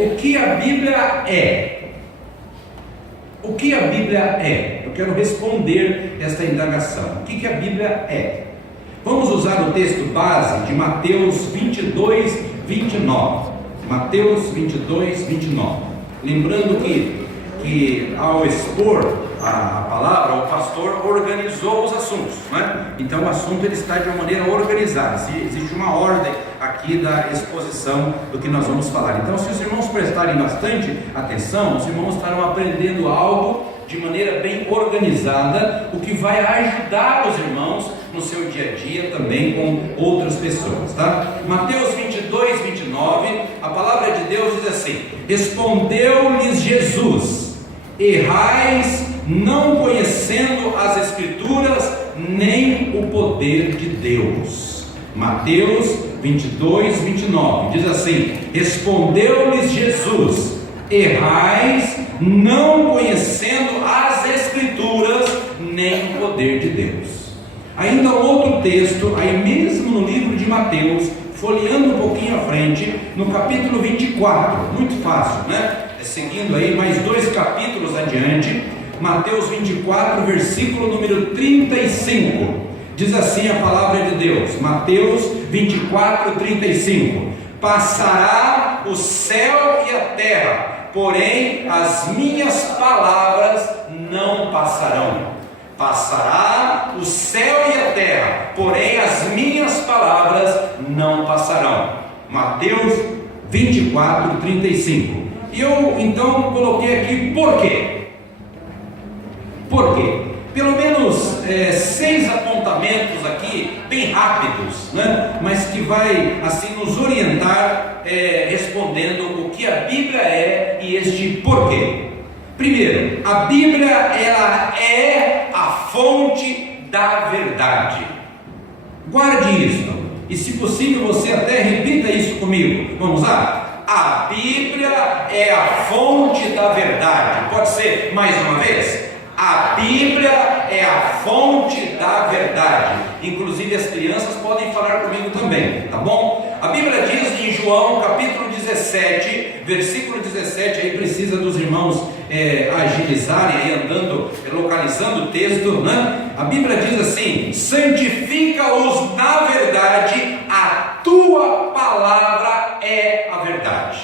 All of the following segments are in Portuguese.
O que a Bíblia é? O que a Bíblia é? Eu quero responder esta indagação. O que a Bíblia é? Vamos usar o texto base de Mateus 22, 29. Mateus 22, 29. Lembrando que ao expor a palavra, o pastor organizou os assuntos, né? Então o assunto ele está de uma maneira organizada. Existe uma ordem aqui da exposição do que nós vamos falar. Então, se os irmãos prestarem bastante atenção, os irmãos estarão aprendendo algo de maneira bem organizada, o que vai ajudar os irmãos no seu dia a dia também com outras pessoas, tá? Mateus 22, 29, a palavra de Deus diz assim: respondeu-lhes Jesus: errais não conhecendo as Escrituras nem o poder de Deus. Mateus 22, 29 diz assim: respondeu-lhes Jesus: errais não conhecendo as Escrituras nem o poder de Deus. Ainda outro texto, aí mesmo no livro de Mateus, folheando um pouquinho à frente, no capítulo 24, muito fácil, né? Seguindo aí mais 2 capítulos adiante, Mateus 24, versículo número 35, diz assim a palavra de Deus, Mateus 24, 35: passará o céu e a terra, porém as minhas palavras não passarão. Passará o céu e a terra, porém as minhas palavras não passarão. Mateus 24, 35. E eu então coloquei aqui por quê? Por quê? Pelo menos 6 apontamentos aqui, bem rápidos, né? Mas que vai assim nos orientar respondendo o que a Bíblia é e este porquê. Primeiro, a Bíblia ela é a fonte da verdade. Guarde isso, e se possível você até repita isso comigo. Vamos lá? A Bíblia é a fonte da verdade. Pode ser mais uma vez? A Bíblia é a fonte da verdade. Inclusive as crianças podem falar comigo também, tá bom? A Bíblia diz em João capítulo 17, versículo 17, aí precisa dos irmãos agilizarem, aí andando, localizando o texto, né? A Bíblia diz assim: santifica-os na verdade, a tua palavra é a verdade.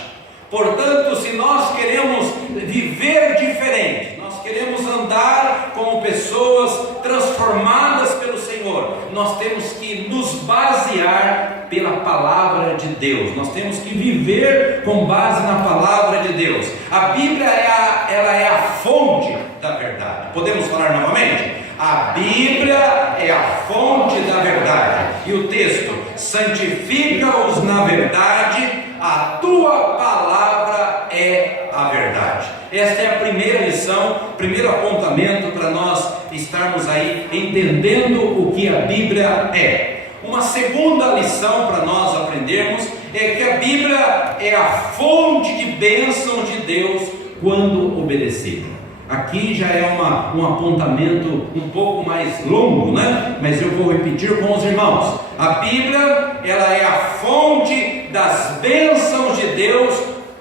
Portanto, se nós queremos viver diferente, nós queremos andar como pessoas transformadas pelo Senhor, nós temos que nos basear pela palavra de Deus, nós temos que viver com base na palavra de Deus. A Bíblia ela é a fonte da verdade. Podemos falar novamente? A Bíblia é a fonte da verdade. E o texto: santifica-os na verdade, a tua palavra é a verdade. Esta é a primeira lição, primeiro apontamento para nós estarmos aí entendendo o que a Bíblia é. Uma segunda lição para nós aprendermos é que a Bíblia é a fonte de bênção de Deus quando obedecida. Aqui já é um apontamento um pouco mais longo, né? Mas eu vou repetir com os irmãos. A Bíblia ela é a fonte das bênçãos de Deus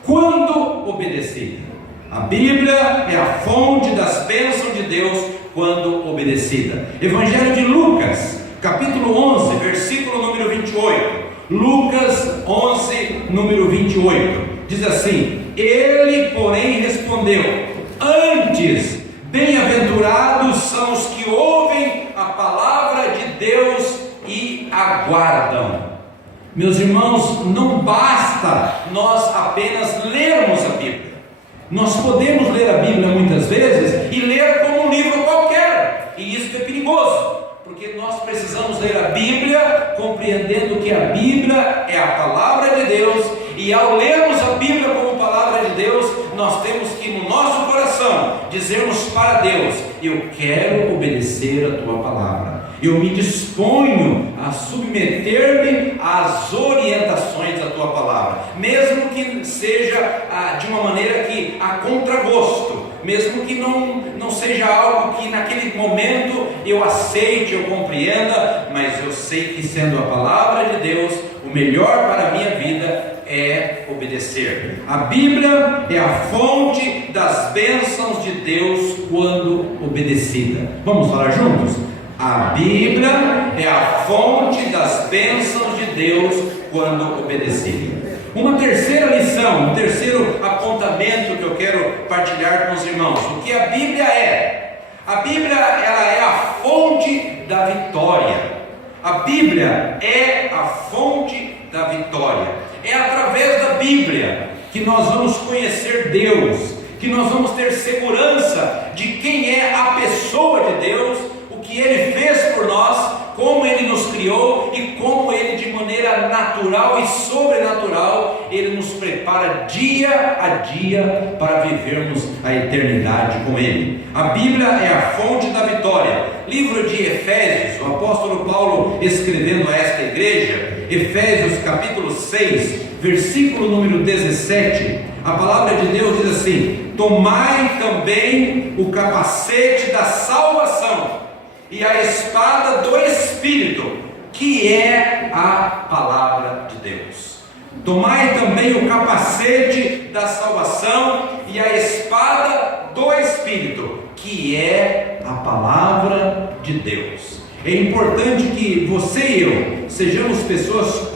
quando obedecida. A Bíblia é a fonte das bênçãos de Deus quando obedecida. Evangelho de Lucas, capítulo 11, versículo número 28. Lucas 11, número 28. Diz assim: ele, porém, respondeu: antes, bem-aventurados são os que ouvem a palavra de Deus e aguardam. Meus irmãos, não basta nós apenas lermos a Bíblia. Nós podemos ler a Bíblia muitas vezes e ler como um livro qualquer, e isso é perigoso, porque nós precisamos ler a Bíblia compreendendo que a Bíblia é a palavra de Deus, e ao lermos a Bíblia como palavra de Deus, nós temos que no nosso coração dizermos para Deus: eu quero obedecer a tua palavra, eu me disponho a submeter-me às orientações da tua palavra, mesmo que seja de uma maneira que a contragosto, mesmo que não seja algo que naquele momento eu aceite, eu compreenda, mas eu sei que sendo a palavra de Deus o melhor para a minha vida, é obedecer. A Bíblia é a fonte das bênçãos de Deus quando obedecida. Vamos falar juntos? A Bíblia é a fonte das bênçãos de Deus quando obedecida. Uma terceira lição, um terceiro apontamento que eu quero partilhar com os irmãos. O que a Bíblia é? A Bíblia, ela é a fonte da vitória. A Bíblia é a fonte da vitória. É através da Bíblia que nós vamos conhecer Deus, que nós vamos ter segurança de quem é a pessoa de Deus, o que Ele fez por nós, como Ele nos criou e como Ele, de maneira natural e sobrenatural, Ele nos prepara dia a dia para vivermos a eternidade com Ele. A Bíblia é a fonte da vitória. Livro de Efésios, o apóstolo Paulo escrevendo a esta igreja, Efésios capítulo 6, versículo número 17, a palavra de Deus diz assim: tomai também o capacete da salvação e a espada do Espírito, que é a palavra de Deus. Tomai também o capacete da salvação e a espada do Espírito, que é a palavra de Deus. É importante que você e eu sejamos pessoas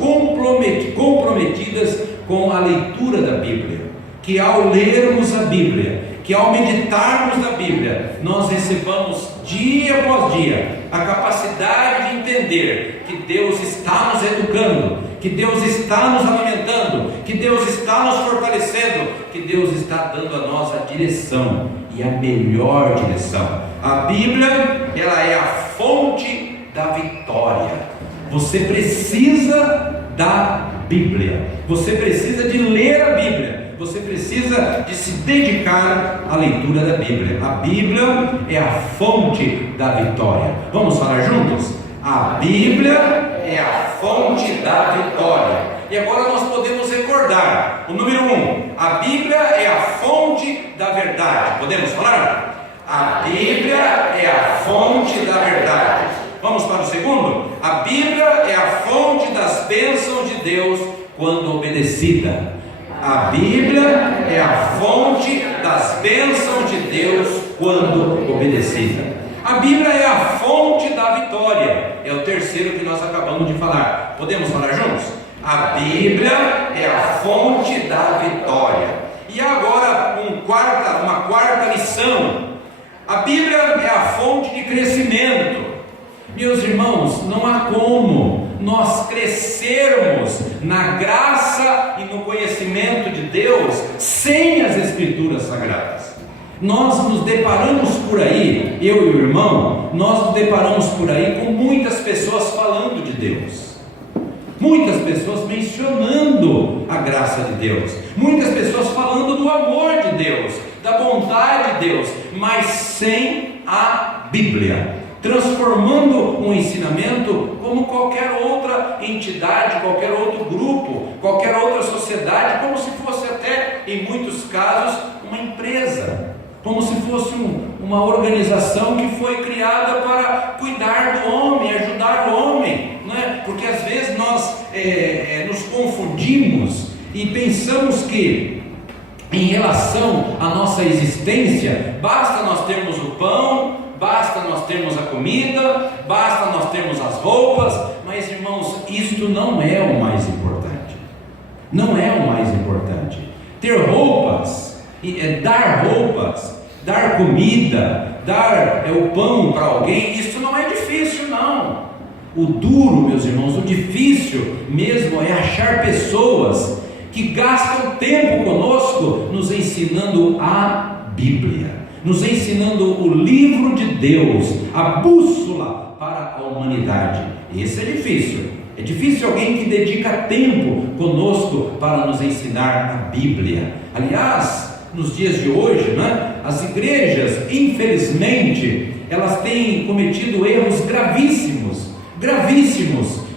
comprometidas com a leitura da Bíblia, que ao lermos a Bíblia, que ao meditarmos na Bíblia, nós recebamos dia após dia a capacidade de entender que Deus está nos educando, que Deus está nos alimentando, que Deus está nos fortalecendo, que Deus está dando a nós a direção, e a melhor direção. A Bíblia, ela é a fonte da vitória. Você precisa da Bíblia, você precisa de ler a Bíblia, você precisa de se dedicar à leitura da Bíblia. A Bíblia é a fonte da vitória. Vamos falar juntos? A Bíblia é a fonte da vitória. E agora nós podemos recordar o número 1. A Bíblia é a fonte da verdade. Podemos falar? A Bíblia é a fonte da verdade. Vamos para o segundo? A Bíblia é a fonte das bênçãos de Deus quando obedecida. A Bíblia é a fonte das bênçãos de Deus quando obedecida. A Bíblia é a fonte da vitória. É o terceiro que nós acabamos de falar. Podemos falar juntos? A Bíblia é a fonte da vitória. E agora uma quarta lição. A Bíblia é a fonte de crescimento. Meus irmãos, não há como nós crescermos na graça e no conhecimento de Deus sem as Escrituras Sagradas. Nós nos deparamos por aí, eu e o irmão, nós nos deparamos por aí com muitas pessoas falando de Deus, muitas pessoas mencionando a graça de Deus, muitas pessoas falando do amor de Deus, da bondade de Deus, mas sem a Bíblia, transformando um ensinamento como qualquer outra entidade, qualquer outro grupo, qualquer outra sociedade, como se fosse até, em muitos casos, uma empresa, como se fosse uma organização que foi criada para cuidar do homem, ajudar o homem, não é? Porque às vezes nós nos confundimos e pensamos que, em relação à nossa existência, basta nós termos o pão, basta nós termos a comida, basta nós termos as roupas, mas irmãos, isto não é o mais importante. Não é o mais importante. Ter roupas, dar comida, dar o pão para alguém, isso não é difícil, não. O duro, meus irmãos, o difícil mesmo é achar pessoas que gastam tempo conosco nos ensinando a Bíblia, nos ensinando o livro de Deus, a bússola para a humanidade. Esse é difícil. É difícil alguém que dedica tempo conosco para nos ensinar a Bíblia. Aliás, nos dias de hoje, né, as igrejas, infelizmente, elas têm cometido erros gravíssimos,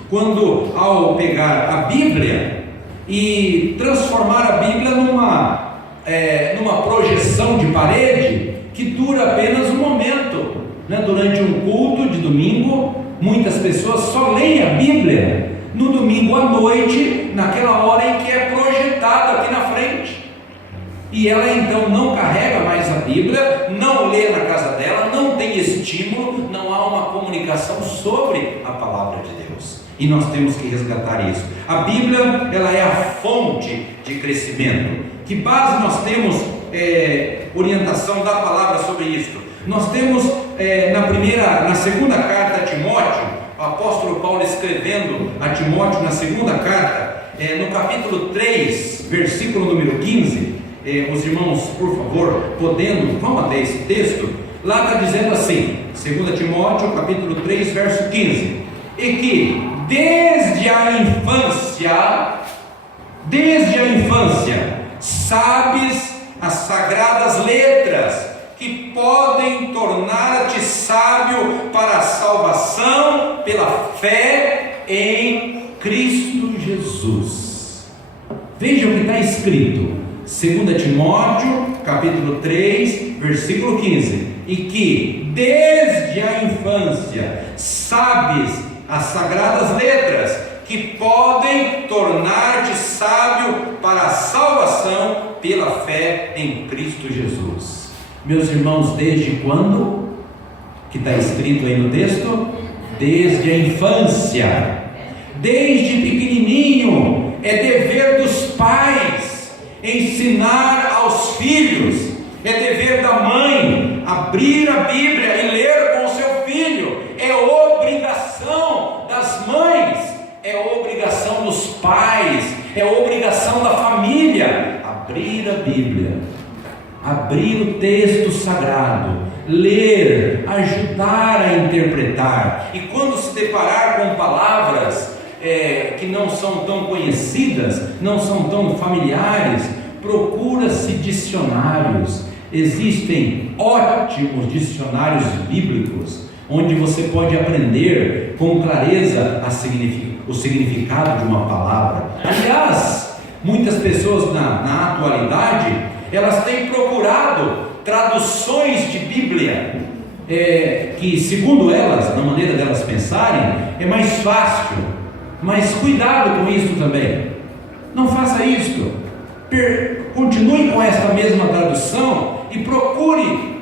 quando ao pegar a Bíblia e transformar a Bíblia numa projeção de parede que dura apenas um momento, né? Durante um culto de domingo, muitas pessoas só leem a Bíblia no domingo à noite, naquela hora em que é projetada aqui na frente. E ela então não carrega mais a Bíblia, não lê na casa dela, não tem estímulo, não há uma comunicação sobre a palavra de Deus. E nós temos que resgatar isso. A Bíblia, ela é a fonte de crescimento. Que base nós temos orientação da palavra sobre isso? Nós temos na segunda carta a Timóteo, o apóstolo Paulo escrevendo a Timóteo na segunda carta, no capítulo 3, versículo número 15. Os irmãos, por favor, vamos até esse texto. Lá está dizendo assim, 2 Timóteo, capítulo 3, verso 15: e que desde a infância sabes as sagradas letras, que podem tornar-te sábio para a salvação pela fé em Cristo Jesus. Veja o que está escrito, 2 Timóteo, capítulo 3, versículo 15: e que desde a infância sabes as sagradas letras, que podem tornar-te sábio para a salvação pela fé em Cristo Jesus. Meus irmãos, desde quando? Que está escrito aí no texto? Desde a infância, desde pequenininho. É dever dos pais ensinar aos filhos, é dever da mãe abrir a Bíblia e ler com o seu filho, é obrigação das mães, é obrigação dos pais, é obrigação da família, abrir a Bíblia, abrir o texto sagrado, ler, ajudar a interpretar. E quando se deparar com palavras que não são tão conhecidas, não são tão familiares, procura-se dicionários. Existem ótimos dicionários bíblicos, onde você pode aprender com clareza o significado de uma palavra. Aliás, muitas pessoas na atualidade, elas têm procurado traduções de Bíblia, que segundo elas, na maneira delas pensarem, é mais fácil. Mas cuidado com isso também, não faça isso. Continue com esta mesma tradução e procure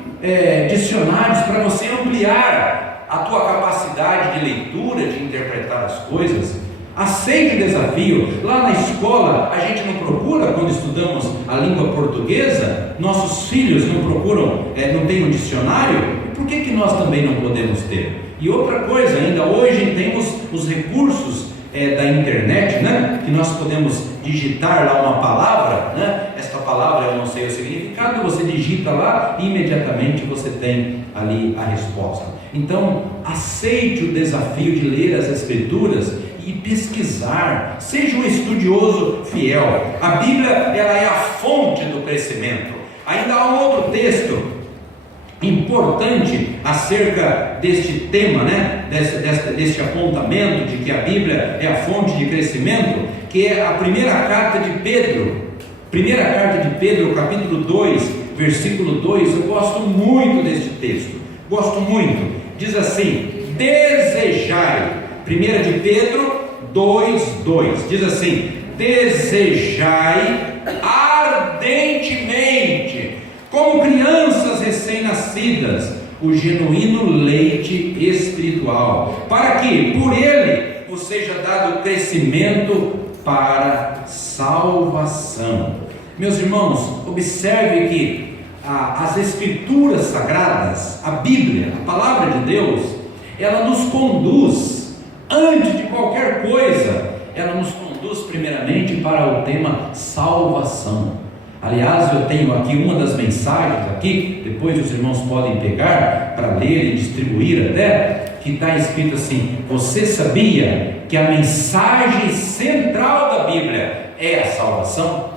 dicionários para você ampliar a tua capacidade de leitura, de interpretar as coisas. Aceite o desafio. Lá na escola, a gente não procura, quando estudamos a língua portuguesa, nossos filhos não procuram, não tem um dicionário. Por que nós também não podemos ter? E outra coisa, ainda hoje temos os recursos da internet, né? Que nós podemos digitar lá uma palavra, né? Esta palavra eu não sei o significado, você digita lá e imediatamente você tem ali a resposta. Então, aceite o desafio de ler as Escrituras e pesquisar, seja um estudioso fiel. A Bíblia, ela é a fonte do crescimento. Ainda há um outro texto importante acerca deste tema, né? deste apontamento de que a Bíblia é a fonte de crescimento, que é a primeira carta de Pedro, capítulo 2, versículo 2. Eu gosto muito deste texto, gosto muito. Diz assim: desejai, 1 de Pedro 2:2, diz assim: desejai ardentemente, como crianças recém-nascidas, o genuíno leite espiritual, para que por ele vos seja dado crescimento para salvação. Meus irmãos, observe que as Escrituras Sagradas, a Bíblia, a Palavra de Deus, ela nos conduz, antes de qualquer coisa, ela nos conduz primeiramente para o tema salvação. Aliás, eu tenho aqui uma das mensagens aqui, depois os irmãos podem pegar para ler e distribuir até, que está escrito assim: você sabia que a mensagem central da Bíblia é a salvação?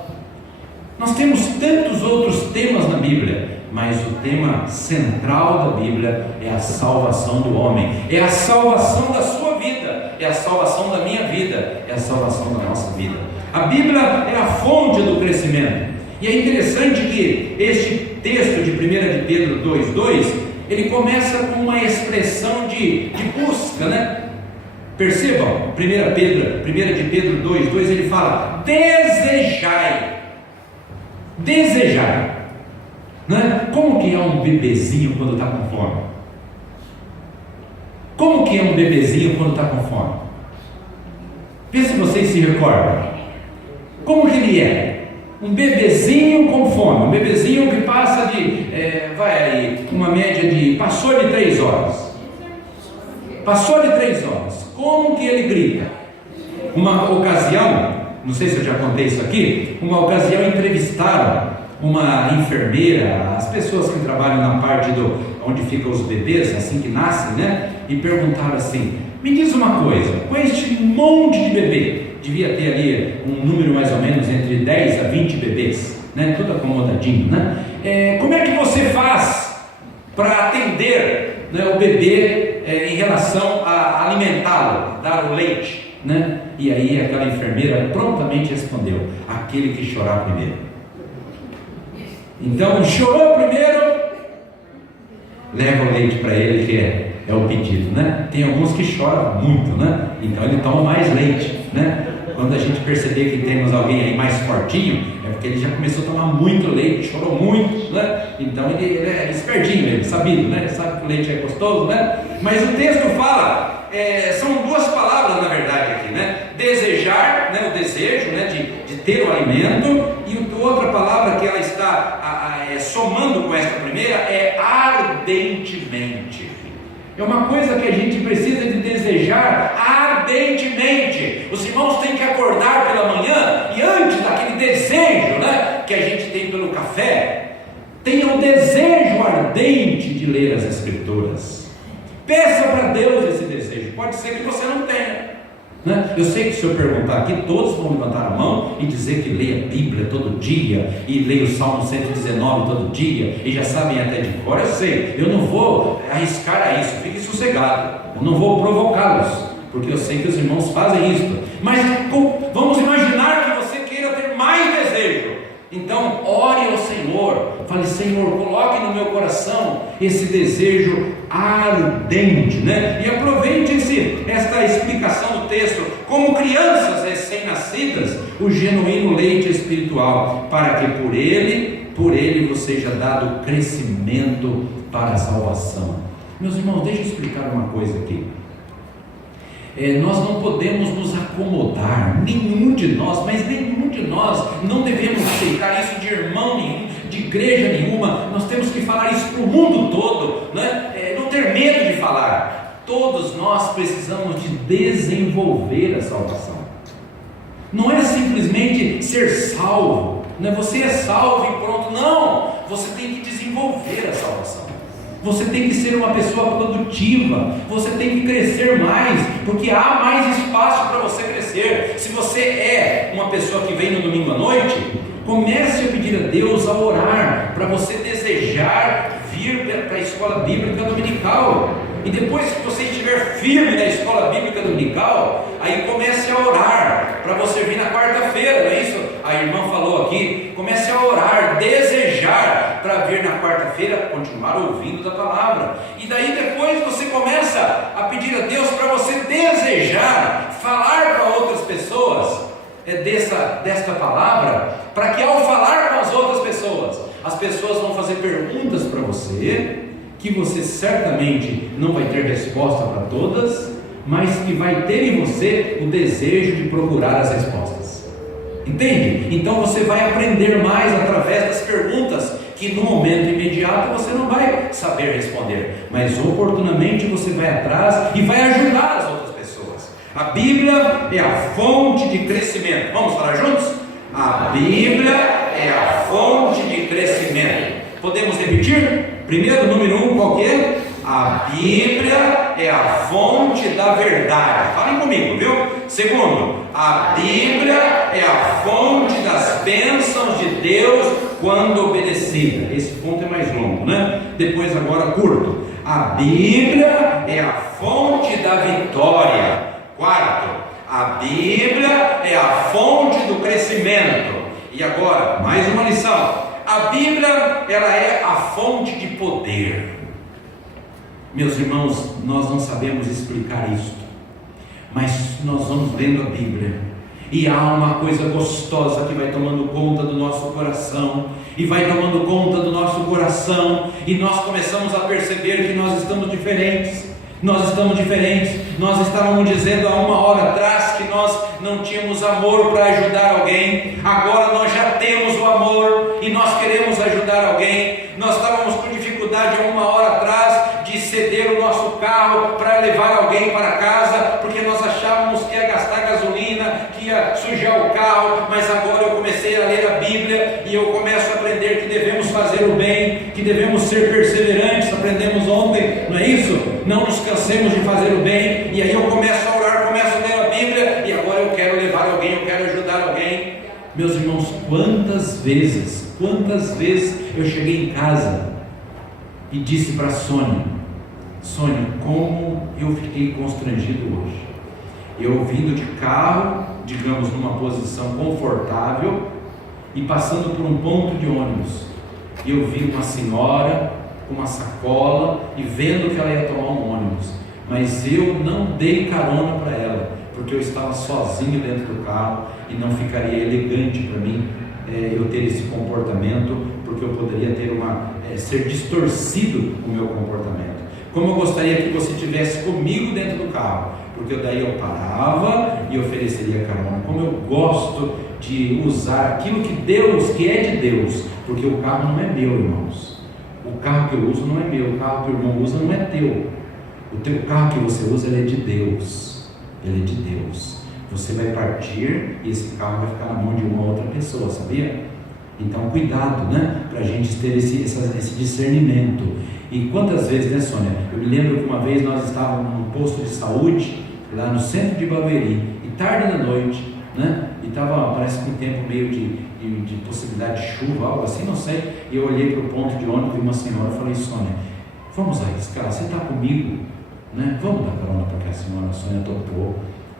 Nós temos tantos outros temas na Bíblia, mas o tema central da Bíblia é a salvação do homem, é a salvação da sua vida, é a salvação da minha vida, é a salvação da nossa vida. A Bíblia é a fonte do crescimento. E é interessante que este texto de 1 de Pedro 2:2, ele começa com uma expressão de busca, né? Percebam, 1 de Pedro 2, ele fala: desejai. Desejai. Né? Como que é um bebezinho quando está com fome? Como que é um bebezinho quando está com fome? Vê se vocês se recordam. Como que ele é? Um bebezinho com fome, um bebezinho que passa de, uma média de, passou de 3 horas. Passou de 3 horas. Como que ele grita? Uma ocasião, não sei se eu já contei isso aqui, uma ocasião entrevistaram uma enfermeira, as pessoas que trabalham na parte onde ficam os bebês, assim que nascem, né? E perguntaram assim: me diz uma coisa, com este monte de bebê, devia ter ali um número mais ou menos entre 10 a 20 bebês, né? Tudo acomodadinho, né? Como é que você faz para atender, né, o bebê em relação a alimentá-lo, dar o leite, né? E aí aquela enfermeira prontamente respondeu: aquele que chorar primeiro. Então, chorou primeiro, leva o leite para ele, que é o pedido, né? Tem alguns que choram muito, né? Então ele toma mais leite, né? Quando a gente perceber que temos alguém aí mais fortinho, é porque ele já começou a tomar muito leite, chorou muito, né? Então ele é espertinho, ele sabido, né? Ele sabe que o leite é gostoso, né? Mas o texto fala, são 2 palavras na verdade aqui, né? Desejar, né? O desejo, né? De ter o alimento, e outra palavra que ela está somando com esta primeira é ardentemente. É uma coisa que a gente precisa de desejar ardentemente. Os irmãos têm que acordar pela manhã e antes daquele desejo, né, que a gente tem pelo café, tenha um desejo ardente de ler as Escrituras. Peça para Deus esse desejo. Pode ser que você não tenha, né? Eu sei que se eu perguntar aqui, todos vão levantar a mão e dizer que lê a Bíblia todo dia, e lê o Salmo 119 todo dia, e já sabem até de cor. Eu sei, eu não vou arriscar a isso, fique sossegado, eu não vou provocá-los, porque eu sei que os irmãos fazem isso. Mas vamos imaginar que você queira ter mais desejo. Então ore ao Senhor, fale: Senhor, coloque no meu coração esse desejo ardente, né? E aproveite esta explicação do texto, como crianças recém-nascidas, o genuíno leite espiritual, para que por ele vos seja dado crescimento para a salvação. Meus irmãos, deixa eu explicar uma coisa aqui. Nós não podemos nos acomodar, nenhum de nós, mas nenhum de nós, não devemos aceitar isso de irmão nenhum, de igreja nenhuma. Nós temos que falar isso para o mundo todo, né? Não ter medo de falar. Todos nós precisamos de desenvolver a salvação. Não é simplesmente ser salvo, né? Você é salvo e pronto. Não, você tem que desenvolver a salvação. Você tem que ser uma pessoa produtiva, você tem que crescer mais, porque há mais espaço para você crescer. Se você é uma pessoa que vem no domingo à noite, comece a pedir a Deus, a orar, para você desejar vir para a escola bíblica dominical. E depois que você estiver firme na escola bíblica dominical, aí comece a orar para você vir na quarta-feira, não é isso? A irmã falou aqui, comece a orar, desejar para vir na quarta-feira, continuar ouvindo da palavra. E daí depois você começa a pedir a Deus para você desejar, falar para outras pessoas desta palavra, para que ao falar com as outras pessoas, as pessoas vão fazer perguntas para você, que você certamente não vai ter resposta para todas, mas que vai ter em você o desejo de procurar as respostas. Entende? Então você vai aprender mais através das perguntas, que no momento imediato você não vai saber responder, mas oportunamente você vai atrás e vai ajudar as outras pessoas. A Bíblia é a fonte de crescimento. Vamos falar juntos? A Bíblia é a fonte de crescimento. Podemos repetir? Primeiro, número 1, qual que é? A Bíblia é a fonte da verdade. Falem comigo, viu? Segundo, a Bíblia é a fonte das bênçãos de Deus quando obedecida. Esse ponto é mais longo, né? Depois, agora, curto. A Bíblia é a fonte da vitória. Quarto, a Bíblia é a fonte do crescimento. E agora, mais uma lição. A Bíblia, ela é a fonte de poder. Meus irmãos, nós não sabemos explicar isto, mas nós vamos lendo a Bíblia, e há uma coisa gostosa que vai tomando conta do nosso coração, e vai tomando conta do nosso coração, e nós começamos a perceber que nós estamos diferentes. Nós estávamos dizendo há uma hora atrás que nós não tínhamos amor para ajudar alguém. Agora nós já temos o amor e nós queremos ajudar alguém. Nós estávamos com dificuldade há uma hora atrás de ceder o nosso carro para levar alguém para casa, porque nós achávamos que ia gastar gasolina, que ia sujar o carro. Mas agora eu comecei a ler a Bíblia e eu começo a aprender que devemos fazer o bem, que devemos ser perseverantes. Aprendemos ontem, não é isso? Não nos cansemos de fazer o bem. E aí eu começo a orar, começo a ler a Bíblia, e agora eu quero levar alguém, eu quero ajudar alguém. Meus irmãos, quantas vezes eu cheguei em casa e disse para Sônia, como eu fiquei constrangido hoje. Eu vindo de carro, digamos numa posição confortável, e passando por um ponto de ônibus, e eu vi uma senhora com uma sacola e vendo que ela ia tomar um ônibus, mas eu não dei carona para ela, porque eu estava sozinho dentro do carro e não ficaria elegante para mim eu ter esse comportamento, porque eu poderia ter ser distorcido o meu comportamento. Como eu gostaria que você estivesse comigo dentro do carro, porque daí eu parava e ofereceria carona. Como eu gosto de usar aquilo que é de Deus, porque o carro não é meu, irmãos. O carro que eu uso não é meu, o carro que o irmão usa não é teu. O teu carro que você usa, ele é de Deus. Ele é de Deus. Você vai partir e esse carro vai ficar na mão de uma outra pessoa, sabia? Então cuidado, né? Para a gente ter esse discernimento. E quantas vezes, né, Sônia? Eu me lembro que uma vez nós estávamos num posto de saúde, lá no centro de Barueri, e tarde da noite, né? E estava, parece que um tempo meio de possibilidade de chuva, algo assim, não sei. E eu olhei para o ponto de ônibus e uma senhora, falei: Sônia, vamos arriscar, você está comigo? Né? Vamos dar carona para aquela senhora. A Sônia topou,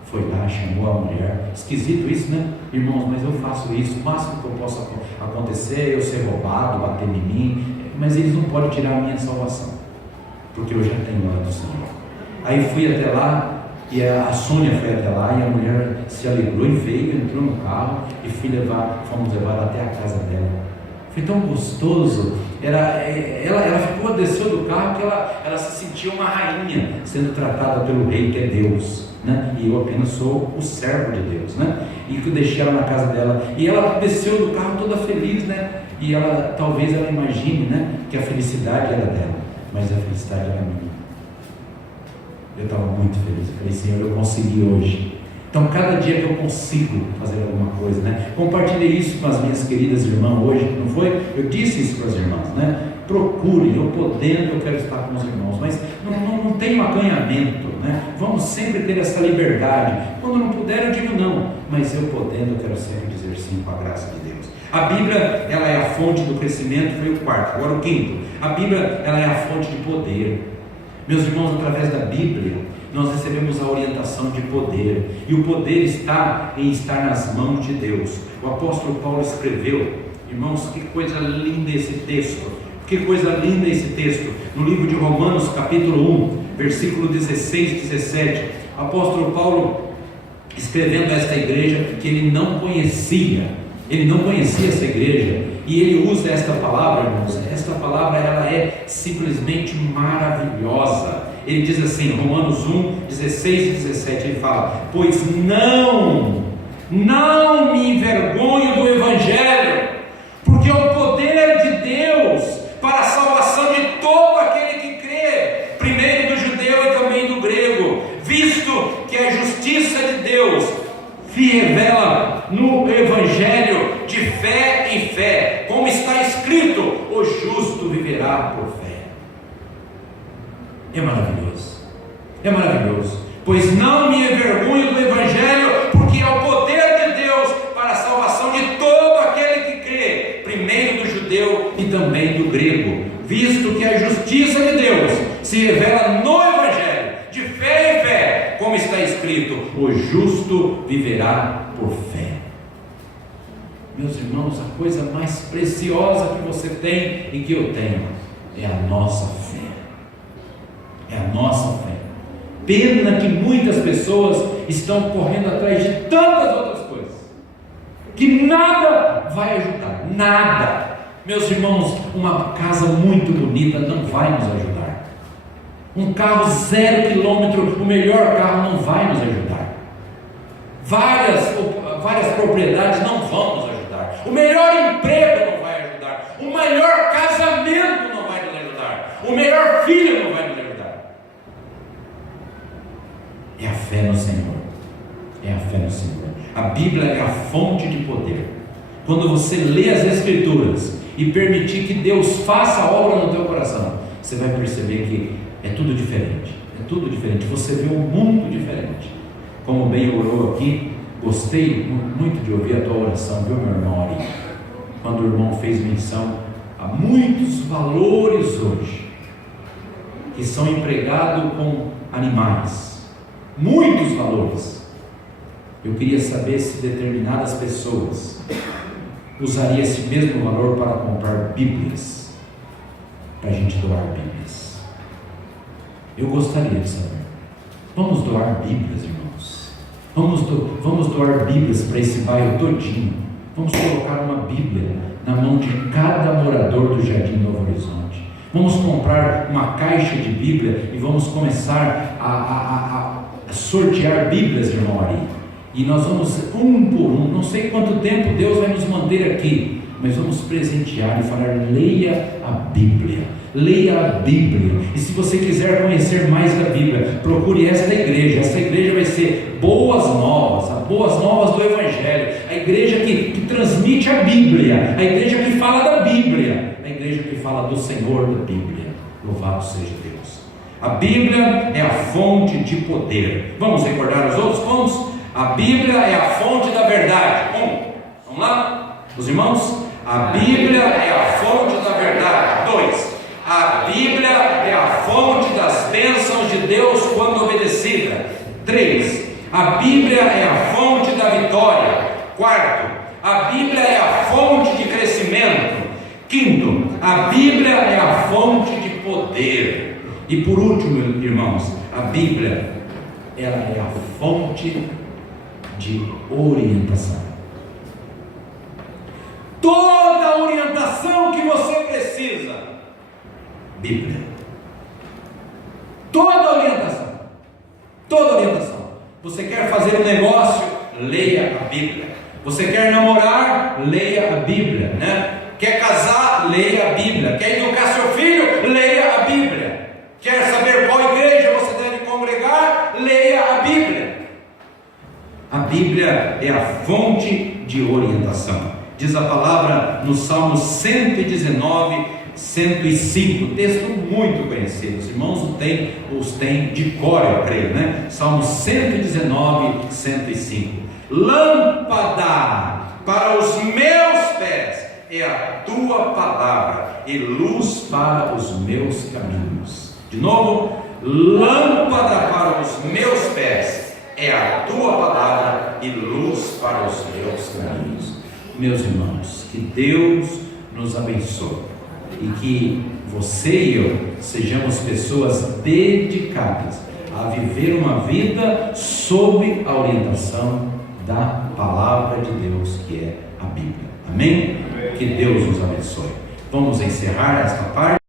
foi lá, chamou a mulher. Esquisito isso, né? Irmãos, mas eu faço isso, o máximo que eu possa acontecer é eu ser roubado, bater em mim, mas eles não podem tirar a minha salvação, porque eu já tenho a do Senhor. Aí fui até lá, e a Sônia foi até lá, e a mulher se alegrou e veio, entrou no carro, e fomos levar até a casa dela. Foi tão gostoso. Ela desceu do carro que ela se sentia uma rainha, sendo tratada pelo rei, que é Deus, né? E eu apenas sou o servo de Deus, né? E que eu deixei ela na casa dela, e ela desceu do carro toda feliz, né? E talvez ela imagine, né, que a felicidade era dela, mas a felicidade era minha. Eu estava muito feliz. Eu falei: Senhor, eu consegui hoje. Então, cada dia que eu consigo fazer alguma coisa, né? Compartilhei isso com as minhas queridas irmãs hoje, não foi? Eu disse isso para as irmãs, né? Procurem, eu podendo, eu quero estar com os irmãos, mas não tem um acanhamento, né? Vamos sempre ter essa liberdade. Quando não puder, eu digo não, mas eu podendo, eu quero sempre dizer sim, com a graça de Deus. A Bíblia, ela é a fonte do crescimento, foi o quarto. Agora o quinto: a Bíblia, ela é a fonte de poder. Meus irmãos, através da Bíblia, nós recebemos a orientação de poder, e o poder está em estar nas mãos de Deus. O apóstolo Paulo escreveu, irmãos, que coisa linda esse texto, que coisa linda esse texto, no livro de Romanos, capítulo 1, versículo 16 e 17, o apóstolo Paulo, escrevendo a esta igreja que ele não conhecia essa igreja, e ele usa esta palavra, irmãos. Esta palavra, ela é simplesmente maravilhosa. Ele diz assim, Romanos 1, 16 e 17, ele fala: pois não me envergonho do Evangelho, porque é o poder de Deus para a salvação de todo aquele que crê, primeiro do judeu e também do grego, visto que a justiça de Deus se revela no Evangelho de fé em fé, como está escrito: o justo viverá por fé. É maravilhoso, pois não me envergonho do Evangelho, porque é o poder de Deus para a salvação de todo aquele que crê, primeiro do judeu e também do grego, visto que a justiça de Deus se revela no Evangelho, de fé em fé, como está escrito: o justo viverá por fé. Meus irmãos, a coisa mais preciosa que você tem e que eu tenho é a nossa fé. É a nossa fé. Pena que muitas pessoas estão correndo atrás de tantas outras coisas, que nada vai ajudar, nada. Meus irmãos, uma casa muito bonita não vai nos ajudar. Um carro 0 quilômetro, o melhor carro, não vai nos ajudar. Várias propriedades não vão nos ajudar. O melhor emprego não vai ajudar. O melhor casamento não vai nos ajudar. O melhor filho não vai nos ajudar. É a fé no Senhor. É a fé no Senhor. A Bíblia é a fonte de poder. Quando você lê as Escrituras e permitir que Deus faça a obra no teu coração, você vai perceber que é tudo diferente. É tudo diferente. Você vê um mundo diferente. Como bem orou aqui, gostei muito de ouvir a tua oração, viu, meu irmão Ari? Quando o irmão fez menção a muitos valores hoje que são empregados com animais. Muitos valores. Eu queria saber se determinadas pessoas usariam esse mesmo valor para comprar Bíblias, para a gente doar Bíblias. Eu gostaria de saber. Vamos doar Bíblias, irmãos. Vamos doar Bíblias para esse bairro todinho. Vamos colocar uma Bíblia na mão de cada morador do Jardim Novo Horizonte. Vamos comprar uma caixa de Bíblia e vamos começar a sortear Bíblias, irmão Ari. E nós vamos um por um, não sei quanto tempo Deus vai nos manter aqui, mas vamos presentear e falar: leia a Bíblia, leia a Bíblia. E se você quiser conhecer mais da Bíblia, procure esta igreja vai ser boas novas, as boas novas do Evangelho, a igreja que transmite a Bíblia, a igreja que fala da Bíblia, a igreja que fala do Senhor da Bíblia. Louvado seja Deus. A Bíblia é a fonte de poder. Vamos recordar os outros pontos? A Bíblia é a fonte da verdade. Vamos lá? Os irmãos? A Bíblia é a fonte da verdade. 2. A Bíblia é a fonte das bênçãos de Deus quando obedecida. 3. A Bíblia é a fonte da vitória. 4. A Bíblia é a fonte de crescimento. 5. A Bíblia é a fonte de poder. E por último, irmãos, a Bíblia, ela é a fonte de orientação. Toda a orientação que você precisa, Bíblia. Toda orientação. Toda orientação. Você quer fazer um negócio? Leia a Bíblia. Você quer namorar? Leia a Bíblia, né? Quer casar? Leia a Bíblia. Quer educar seu filho? Leia a Bíblia. Quer saber qual igreja você deve congregar? Leia a Bíblia. A Bíblia é a fonte de orientação. Diz a palavra no Salmo 119, 105, texto muito conhecido. Os irmãos os têm de cor, eu creio, né? Salmo 119, 105. Lâmpada para os meus pés é a tua palavra e luz para os meus caminhos. De novo, lâmpada para os meus pés é a tua palavra e luz para os meus caminhos. Meus irmãos, que Deus nos abençoe e que você e eu sejamos pessoas dedicadas a viver uma vida sob a orientação da palavra de Deus, que é a Bíblia. Amém? Que Deus nos abençoe. Vamos encerrar esta parte.